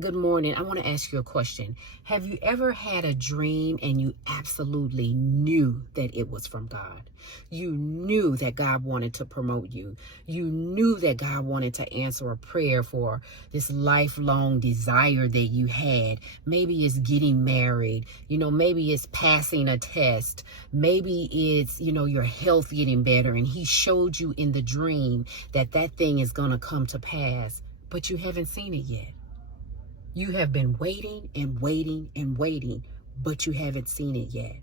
Good morning. I want to ask you a question. Have you ever had a dream and you absolutely knew that it was from God? You knew that God wanted to promote you. You knew that God wanted to answer a prayer for this lifelong desire that you had. Maybe it's getting married. Maybe it's passing a test. Maybe it's, your health getting better. And he showed you in the dream that that thing is going to come to pass, but you haven't seen it yet. You have been waiting and waiting and waiting, but you haven't seen it yet.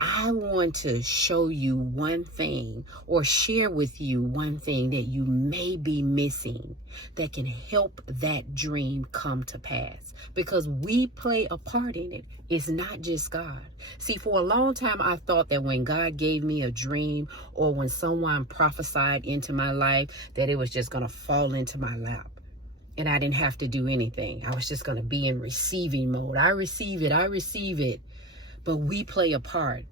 I want to show you one thing or share with you one thing that you may be missing that can help that dream come to pass, because we play a part in it. It's not just God. See, for a long time, I thought that when God gave me a dream or when someone prophesied into my life, that it was just going to fall into my lap. And I didn't have to do anything. I was just going to be in receiving mode. I receive it. But we play a part.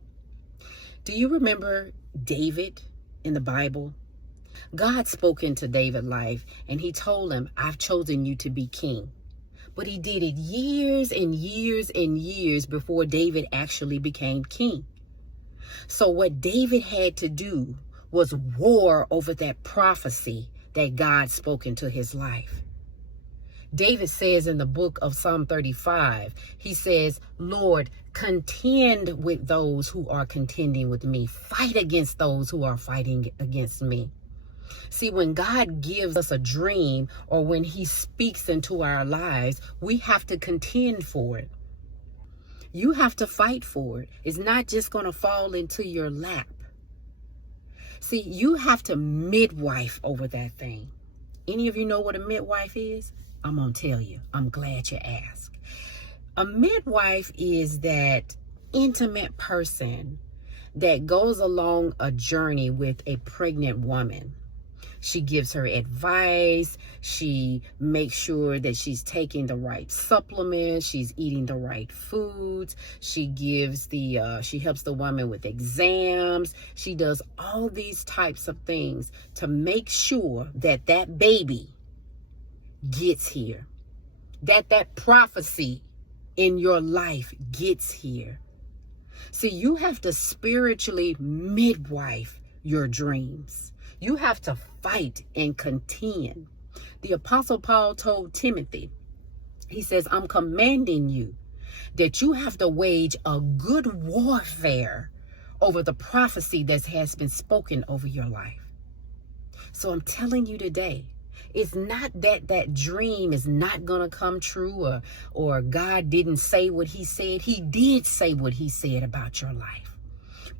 Do you remember David in the Bible? God spoke into David's life and he told him, I've chosen you to be king. But he did it years and years and years before David actually became king. So what David had to do was war over that prophecy that God spoke into his life. David says in the book of Psalm 35, he says, Lord, contend with those who are contending with me. Fight against those who are fighting against me. See, when God gives us a dream or when he speaks into our lives, we have to contend for it. You have to fight for it. It's not just going to fall into your lap. See, you have to midwife over that thing. Any of you know what a midwife is? I'm going to tell you. I'm glad you asked. A midwife is that intimate person that goes along a journey with a pregnant woman. She gives her advice. She makes sure that she's taking the right supplements. She's eating the right foods. She helps the woman with exams. She does all these types of things to make sure that that baby gets here, that prophecy in your life gets here. See, you have to spiritually midwife your dreams. You have to fight and contend. The Apostle Paul told Timothy, he says, I'm commanding you that you have to wage a good warfare over the prophecy that has been spoken over your life. So I'm telling you today, it's not that dream is not going to come true or God didn't say what he said. He did say what he said about your life.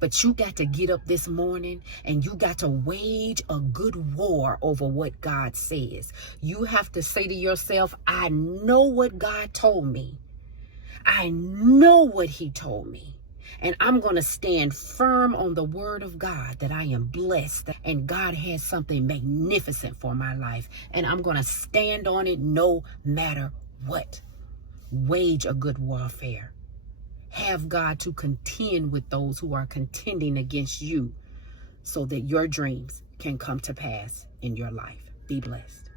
But you got to get up this morning and you got to wage a good war over what God says. You have to say to yourself, I know what God told me. I know what he told me. And I'm going to stand firm on the word of God that I am blessed and God has something magnificent for my life. And I'm going to stand on it no matter what. Wage a good warfare. Have God to contend with those who are contending against you so that your dreams can come to pass in your life. Be blessed.